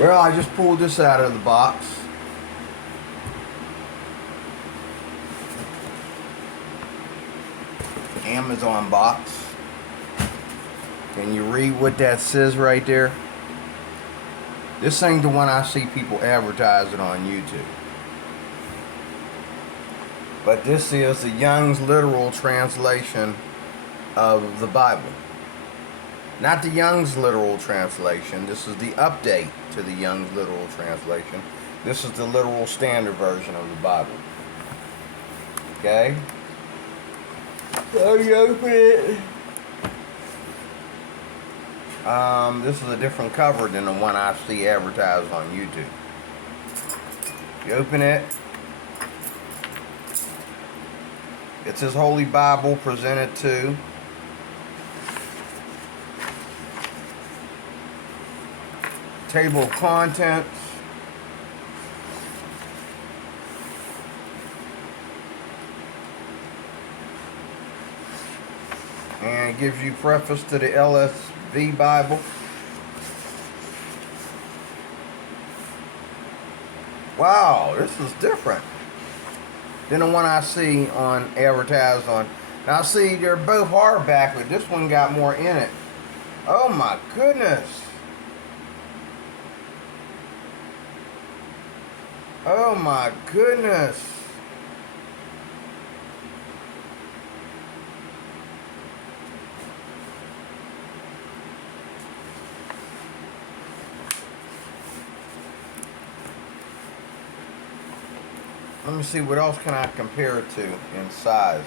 Well, I just pulled this out of the box. Amazon box. Can you read what that says right there? This ain't the one I see people advertising on YouTube. But this is the Young's literal translation of the Bible. Not the Young's literal translation. This is the update to the Young's literal translation. This is the literal standard version of the Bible. Okay? So you open it. This is a different cover than the one I see advertised on YouTube. You open it. It's his Holy Bible presented to. Table of contents. And it gives you preface to the LSV Bible. Wow, this is different than the one I see on advertised on. Now see, they're both hardback, but this one got more in it. Oh my goodness. Oh my goodness. Let me see, what else can I compare it to in size?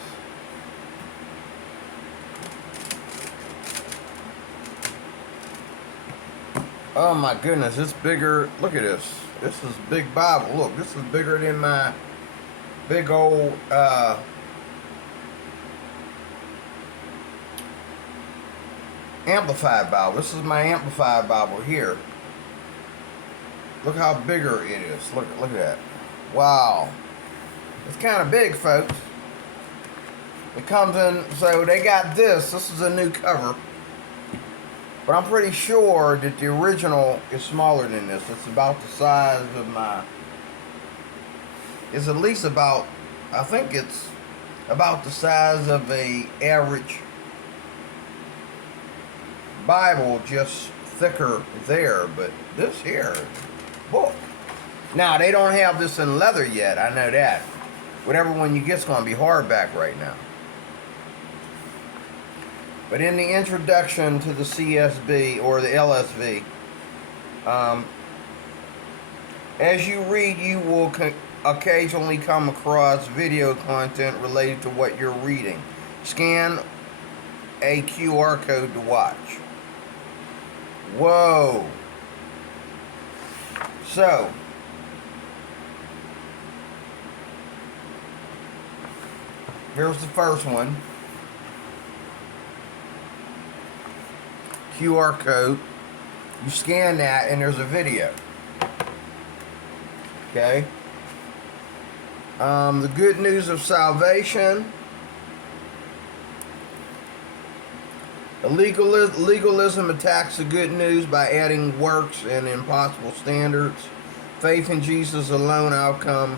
Oh my goodness, it's bigger. Look at this. This is big Bible. Look, this is bigger than my big old Amplified Bible. This is my Amplified Bible here. Look how bigger it is. Look at that. Wow. It's kind of big, folks. It comes in, so they got this. This is a new cover. But I'm pretty sure that the original is smaller than this. It's about the size of my... It's at least about... I think it's about the size of a average Bible, just thicker there. But this here is a book. Now, they don't have this in leather yet. I know that. Whatever one you get's going to be hardback right now. But in the introduction to the CSB or the LSV, as you read, you will occasionally come across video content related to what you're reading. Scan a QR code to watch. Whoa. So, here's the first one. QR code. You scan that and there's a video. Okay. The good news of salvation. Legalism attacks the good news by adding works and impossible standards. Faith in Jesus alone outcome.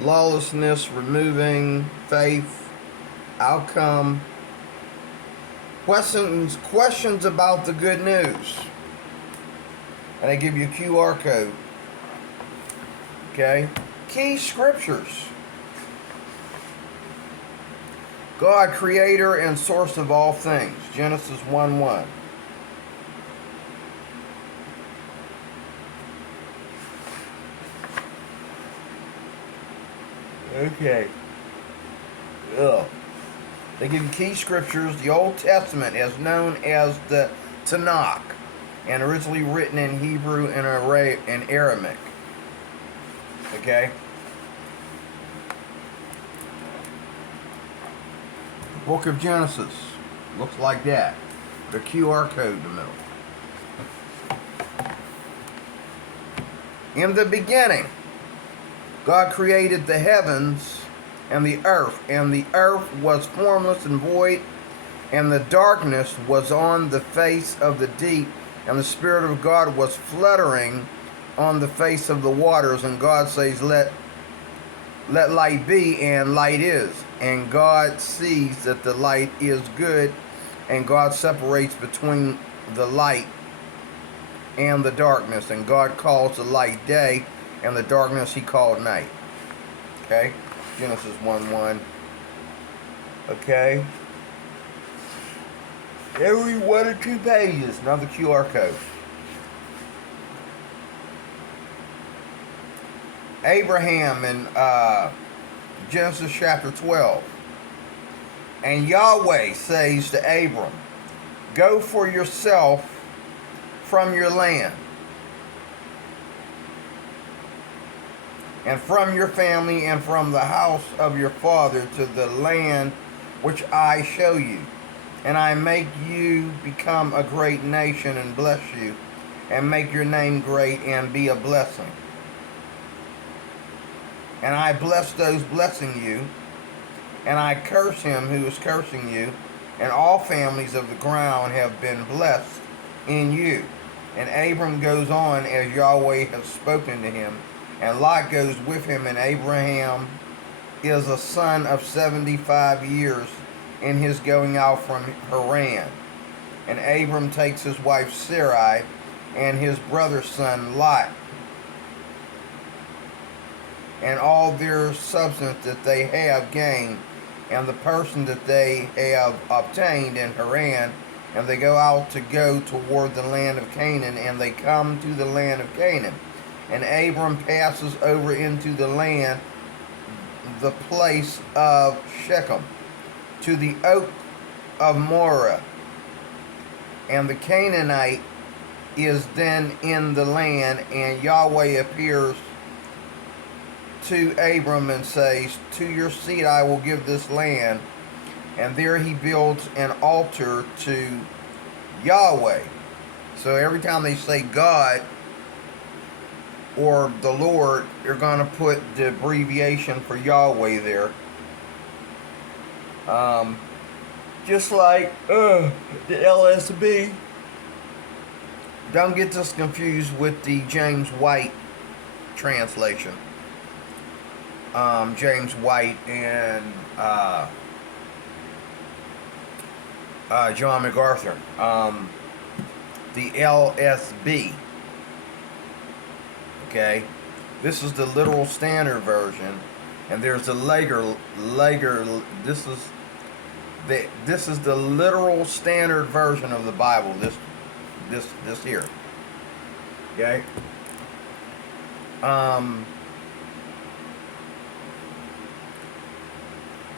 Lawlessness removing faith outcome. Questions about the good news. And they give you a QR code. Okay. Key scriptures. God, creator and source of all things. Genesis 1:1. Okay. Ugh. They give you key scriptures. The Old Testament is known as the Tanakh, and originally written in Hebrew and Aramaic. Okay? The Book of Genesis looks like that. The QR code in the middle. In the beginning, God created the heavens and the earth was formless and void, and the darkness was on the face of the deep, And the Spirit of God was fluttering on the face of the waters, and God says, let light be, and light is. And God sees that the light is good, and God separates between the light and the darkness, and God calls the light day, and the darkness he called night. Okay? Genesis 1:1. Okay? Every 1 or 2 pages, another QR code. Abraham in Genesis chapter 12. And Yahweh says to Abram, go for yourself from your land, and from your family, and from the house of your father, to the land which I show you. And I make you become a great nation, and bless you, and make your name great, and be a blessing. And I bless those blessing you, and I curse him who is cursing you, and all families of the ground have been blessed in you. And Abram goes on as Yahweh has spoken to him, and Lot goes with him, and Abraham is a son of 75 years in his going out from Haran. And Abram takes his wife Sarai and his brother's son Lot, and all their substance that they have gained, and the person that they have obtained in Haran, and they go out to go toward the land of Canaan, and they come to the land of Canaan. And Abram passes over into the land, the place of Shechem, to the oak of Moreh. And the Canaanite is then in the land, and Yahweh appears to Abram and says, to your seed I will give this land. And there he builds an altar to Yahweh. So every time they say God or the Lord, you're going to put the abbreviation for Yahweh there. Just like the LSV. Don't get this confused with the James White translation. James White and John MacArthur. The LSB. Okay, this is the literal standard version, and there's the lager. This is the literal standard version of the Bible. This here. Okay.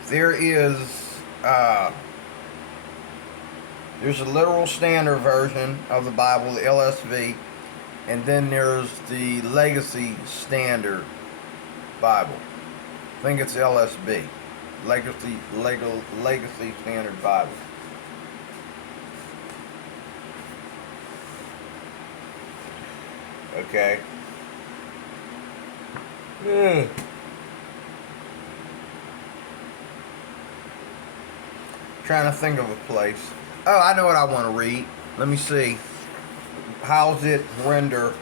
There's a literal standard version of the Bible, the LSV, and then there's the Legacy Standard Bible. I think it's LSB, Legacy Standard Bible. Okay. Trying to think of a place. Oh, I know what I want to read. Let me see. How's it render?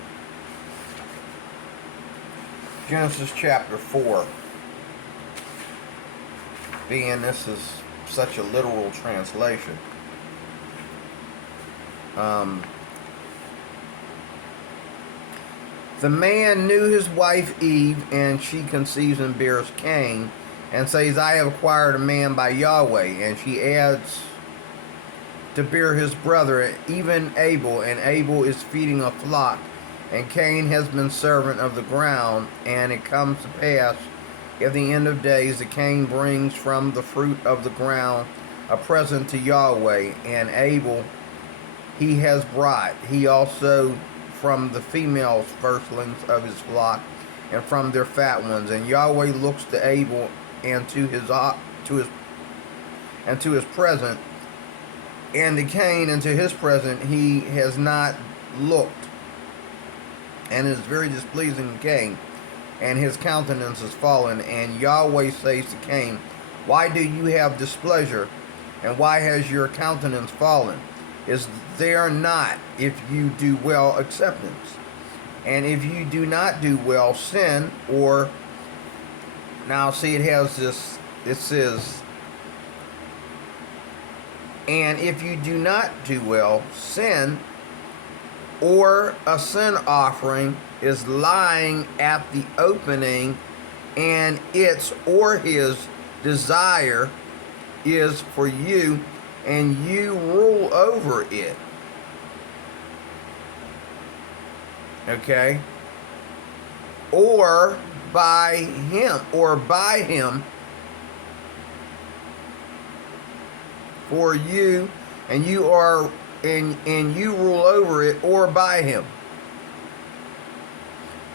Genesis chapter 4. Being this is such a literal translation. The man knew his wife Eve, and she conceives and bears Cain, and says, I have acquired a man by Yahweh. And she adds to bear his brother, even Abel, and Abel is feeding a flock, and Cain has been servant of the ground. And it comes to pass, at the end of days, that Cain brings from the fruit of the ground a present to Yahweh, and Abel he has brought, he also from the females firstlings of his flock, and from their fat ones. And Yahweh looks to Abel and to his present, and to Cain and to his present he has not looked, and is very displeasing to Cain, and his countenance is fallen. And Yahweh says to Cain, why do you have displeasure, and why has your countenance fallen? is there not, if you do well, acceptance. And if you do not do well, sin, or, now see, it has this, it says, and if you do not do well, sin, or a sin offering is lying at the opening, and its or his desire is for you, and you rule over it. Okay? Or by him for you, and you are and you rule over it, or by him.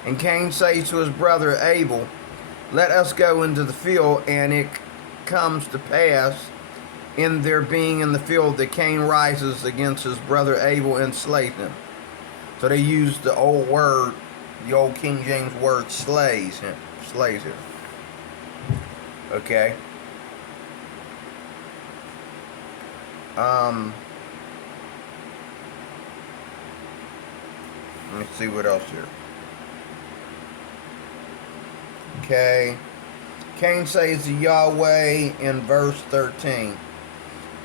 And Cain says to his brother Abel, let us go into the field. And it comes to pass, in their being in the field, that Cain rises against his brother Abel and slays him. So they use the old word, the old King James word, slays him. Okay. Let me see what else here. Okay. Cain says to Yahweh in verse 13.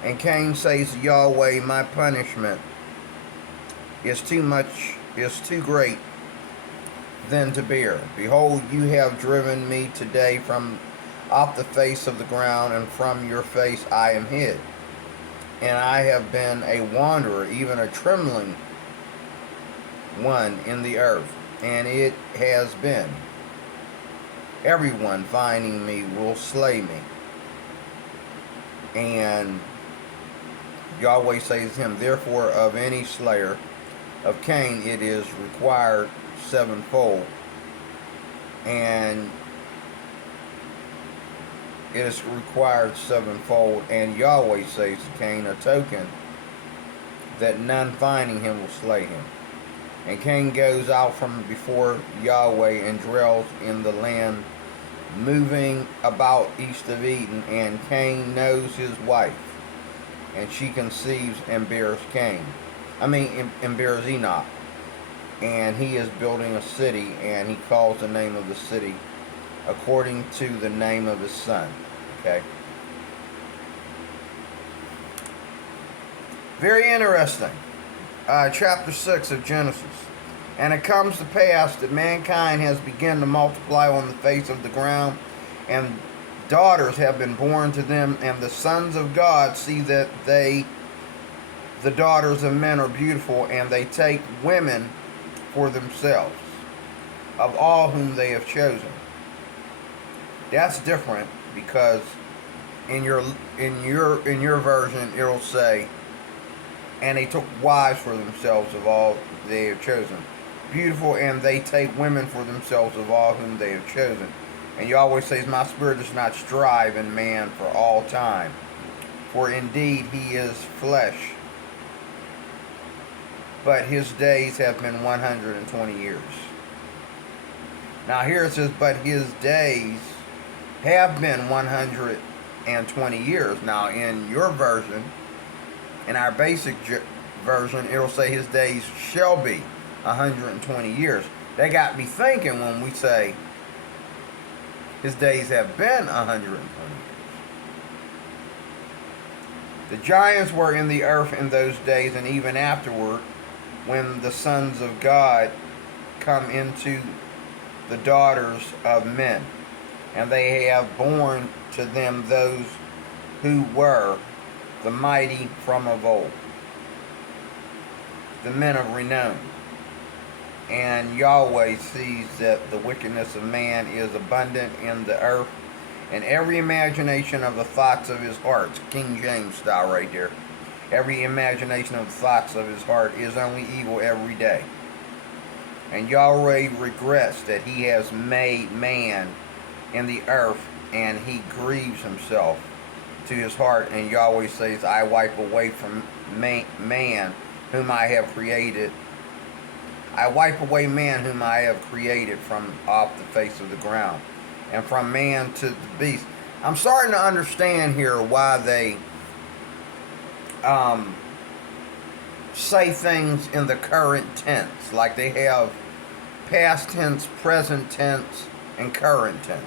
And Cain says to Yahweh, my punishment is too great than to bear. Behold, you have driven me today from off the face of the ground, and from your face I am hid. And I have been a wanderer, even a trembling one in the earth. And it has been, everyone finding me will slay me. And Yahweh says to him, therefore of any slayer of Cain it is required sevenfold. And it is required sevenfold. And Yahweh says to Cain, a token that none finding him will slay him. And Cain goes out from before Yahweh and dwells in the land moving about east of Eden. And Cain knows his wife, and she conceives and bears and bears Enoch. And he is building a city, and he calls the name of the city according to the name of his son. Okay. Very interesting. Chapter 6 of Genesis. And it comes to pass that mankind has begun to multiply on the face of the ground, and daughters have been born to them, and the sons of God see that the daughters of men are beautiful, and they take women for themselves, of all whom they have chosen. That's different, because in your version it'll say, and they took wives for themselves of all they have chosen. Beautiful, and they take women for themselves of all whom they have chosen. And Yahweh says, my spirit does not strive in man for all time, for indeed he is flesh, but his days have been 120 years. Now here it says, but his days have been 120 years. Now in your version, in our basic version, it'll say his days shall be 120 years. That got me thinking when we say his days have been 120 years. The giants were in the earth in those days, and even afterward, when the sons of God come into the daughters of men, and they have borne to them those who were the mighty from of old, the men of renown. And Yahweh sees that the wickedness of man is abundant in the earth, and every imagination of the thoughts of his heart, King James style right there, every imagination of the thoughts of his heart is only evil every day. And Yahweh regrets that he has made man in the earth, and he grieves himself to his heart. And Yahweh says, I wipe away from man whom I have created. I wipe away man whom I have created from off the face of the ground, and from man to the beast. I'm starting to understand here why they say things in the current tense. Like they have past tense, present tense, and current tense.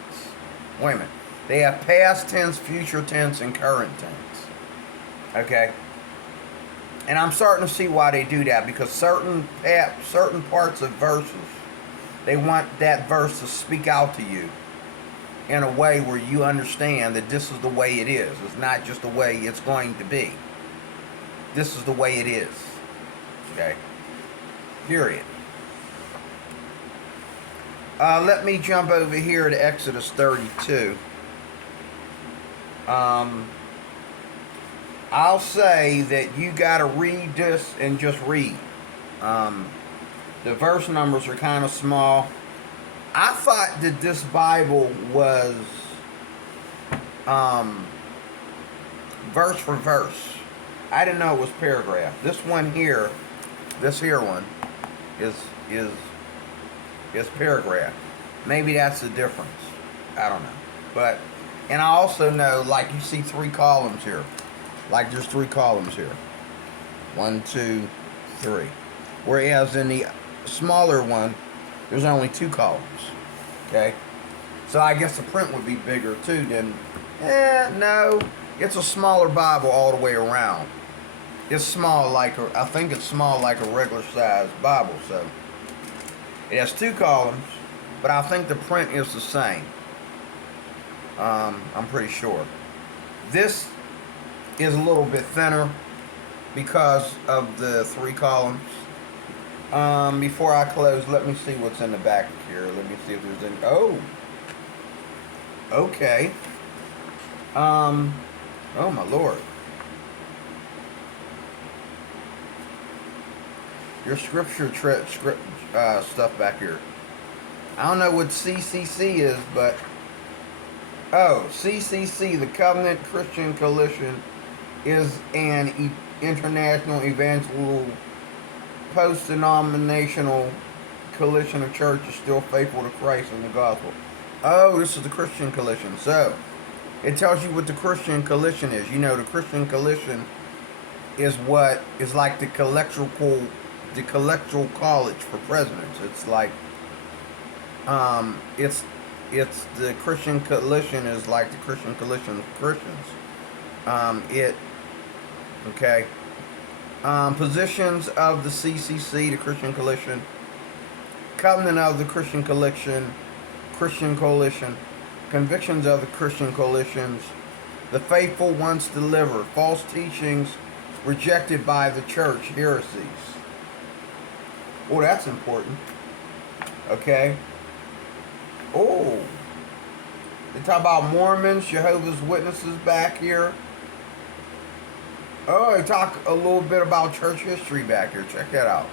Wait a minute. They have past tense, future tense, and current tense. Okay? And I'm starting to see why they do that, because certain parts of verses, they want that verse to speak out to you in a way where you understand that this is the way it is. It's not just the way it's going to be. This is the way it is. Okay? Period. Let me jump over here to Exodus 32. I'll say that you got to read this and just read. The verse numbers are kind of small. I thought that this Bible was verse for verse. I didn't know it was paragraph. This one here, this here one, is paragraph. Maybe that's the difference. I don't know. But, and I also know, like, you see 3 columns here. Like, there's 3 columns here. 1, 2, 3. Whereas in the smaller one, there's only 2 columns. Okay? So I guess the print would be bigger too than, no. It's a smaller Bible all the way around. It's small like I think it's small like a regular sized Bible, so it has 2 columns, but I think the print is the same. I'm pretty sure. This is a little bit thinner because of the 3 columns. Before I close, let me see what's in the back here. Let me see if there's any. Oh, okay. Oh my Lord. Your scripture stuff back here. I don't know what CCC is, but CCC, the Covenant Christian Coalition, is an international evangelical post-denominational coalition of churches still faithful to Christ and the gospel. Oh, this is the Christian Coalition. So it tells you what the Christian Coalition is. You know, the Christian Coalition is what is like the collectoral college for presidents. It's like it's the Christian Coalition is like the Christian Coalition of Christians. Okay. Positions of the CCC, the Christian Coalition, covenant of the Christian Coalition, convictions of the Christian coalitions, the faithful once delivered, false teachings rejected by the church, heresies. Oh, that's important. Okay. Oh, they talk about Mormons, Jehovah's Witnesses back here. Oh, they talk a little bit about church history back here. Check that out.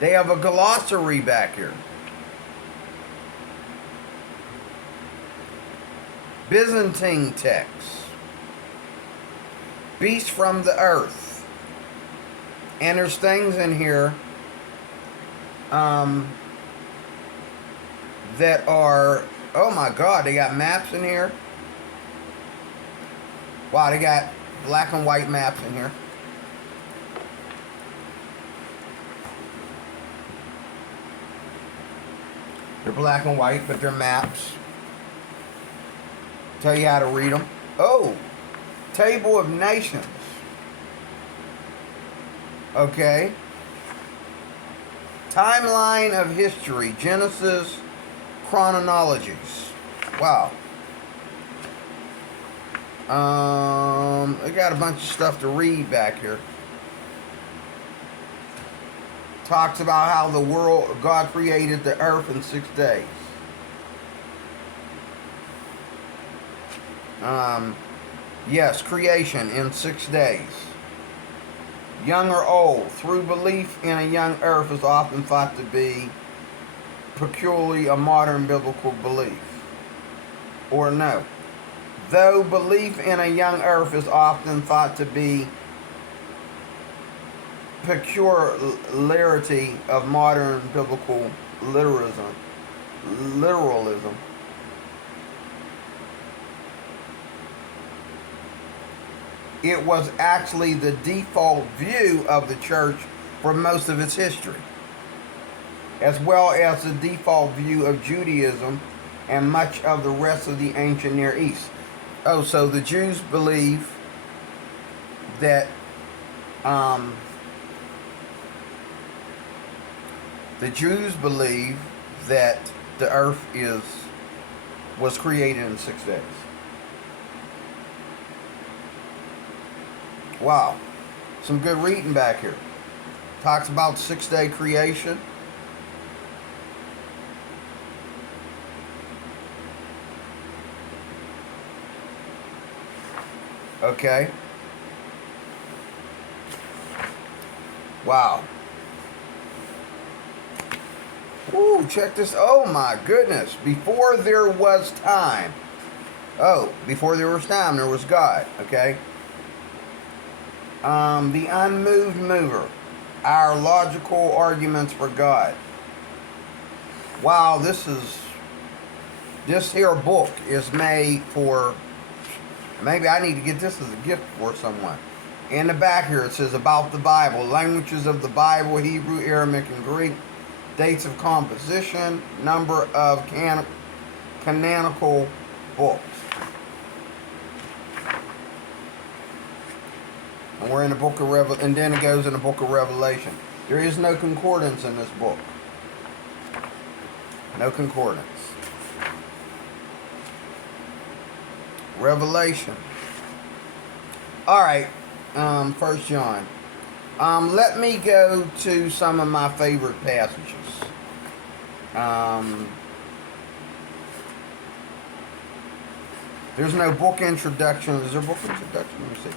They have a glossary back here. Byzantine texts. Beasts from the earth. And there's things in here that are, oh my God, they got maps in here. Wow, they got black and white maps in here. They're black and white, but they're maps. Tell you how to read them. Oh, Table of Nations. Okay. Timeline of history. Genesis chronologies. Wow. I got a bunch of stuff to read back here. Talks about how the world, God created the earth in 6 days. Yes, creation in 6 days. Young or old, through belief in a young earth is often thought to be peculiarly a modern biblical belief. Or no. Though belief in a young earth is often thought to be peculiarity of modern biblical literalism. it was actually the default view of the church for most of its history, as well as the default view of Judaism and much of the rest of the ancient Near East. Oh, so the Jews believe that the earth was created in 6 days. Wow. Some good reading back here. Talks about 6-day creation. Okay. Wow. Ooh, check this. Oh my goodness. Before there was time. Oh, before there was time, there was God. Okay. The unmoved mover. Our logical arguments for God. Wow, this here book is made for, maybe I need to get this as a gift for someone. In the back here it says about the Bible, languages of the Bible, Hebrew, Aramaic, and Greek, dates of composition, number of canonical books. And we're in the book of Revelation, and then it goes in the book of Revelation. There is no concordance in this book. No concordance. Revelation. Alright, 1 John. Let me go to some of my favorite passages. There's no book introduction. Is there a book introduction? Let me see.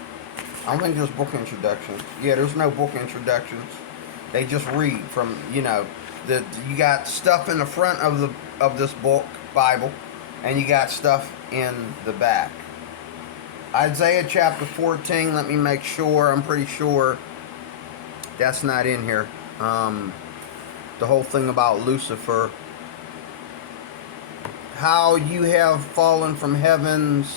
I don't think there's book introductions. Yeah, there's no book introductions. They just read from, you got stuff in the front of this book, Bible, and you got stuff in the back. Isaiah chapter 14, let me make sure. I'm pretty sure that's not in here. The whole thing about Lucifer. How you have fallen from the heavens,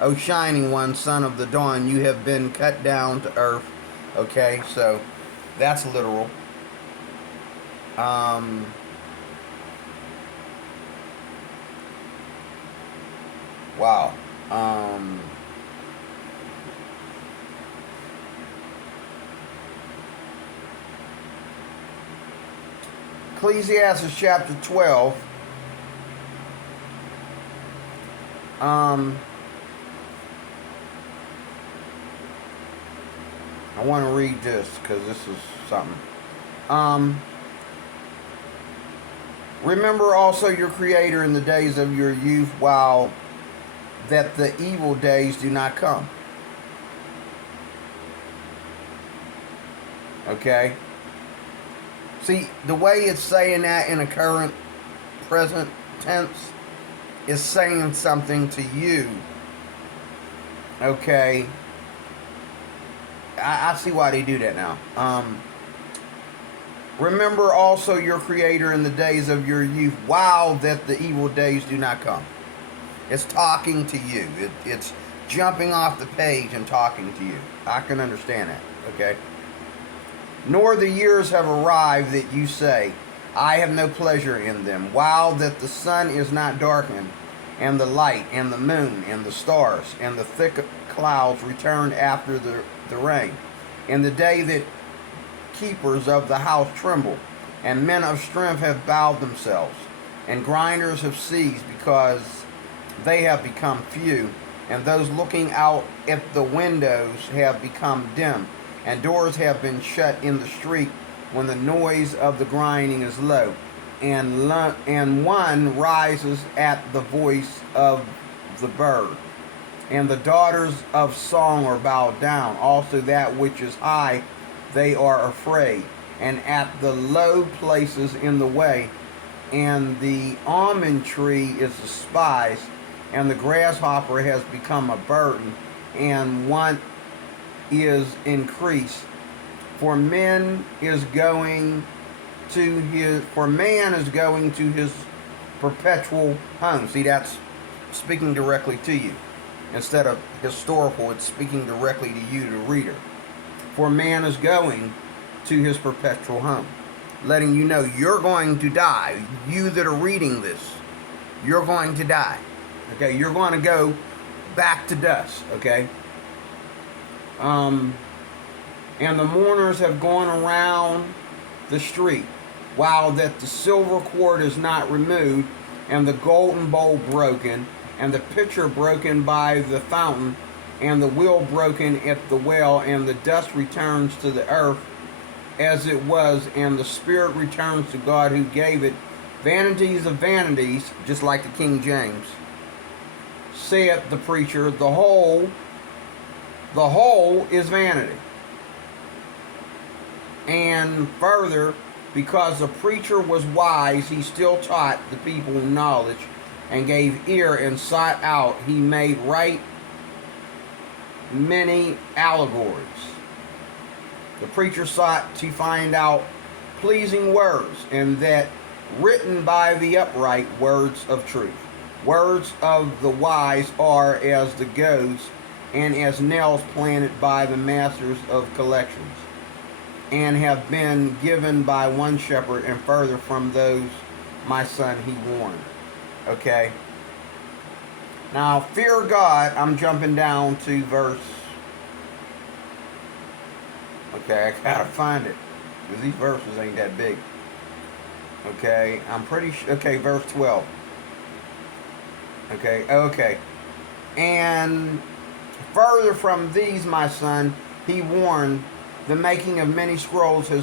O shining one, son of the dawn, you have been cut down to earth. Okay, so that's literal. Wow. Ecclesiastes chapter 12. I want to read this because this is something. Remember also your Creator in the days of your youth, while that the evil days do not come. Okay? See, the way it's saying that in a current, present tense is saying something to you. Okay? I see why they do that now. Remember also your Creator in the days of your youth, while that the evil days do not come. It's talking to you. It's jumping off the page and talking to you. I can understand that. Okay? Nor the years have arrived that you say, I have no pleasure in them, while that the sun is not darkened, and the light, and the moon, and the stars, and the thick clouds return after the rain. In the day that keepers of the house tremble, and men of strength have bowed themselves, and grinders have ceased, because they have become few, and those looking out at the windows have become dim, and doors have been shut in the street when the noise of the grinding is low, and one rises at the voice of the bird, and the daughters of song are bowed down. Also that which is high they are afraid, and at the low places in the way, and the almond tree is despised, and the grasshopper has become a burden, and want is increased. For man is going to his perpetual home. See, that's speaking directly to you. instead of historical. It's speaking directly to you, the reader. For man is going to his perpetual home, letting you know you're going to die. You that are reading this, you're going to die. Okay, you're going to go back to dust. Okay. And the mourners have gone around the street, while that the silver cord is not removed, and the golden bowl broken, and the pitcher broken by the fountain, and the wheel broken at the well, and the dust returns to the earth as it was, and the spirit returns to God who gave it. Vanities of vanities, just like the King James. Saith the preacher, the whole is vanity. And further, because the preacher was wise, he still taught the people knowledge, and gave ear and sought out. He made right many allegories. The preacher sought to find out pleasing words, and that written by the upright, words of truth. Words of the wise are as the goads, and as nails planted by the masters of collections, and have been given by one shepherd, and further from those, my son, he warned. Okay. Now, fear God, I'm jumping down to verse. Okay, I gotta find it, because these verses ain't that big. Okay, I'm pretty sure. Okay, verse 12. Okay. And further from these, my son, he warned, the making of many scrolls has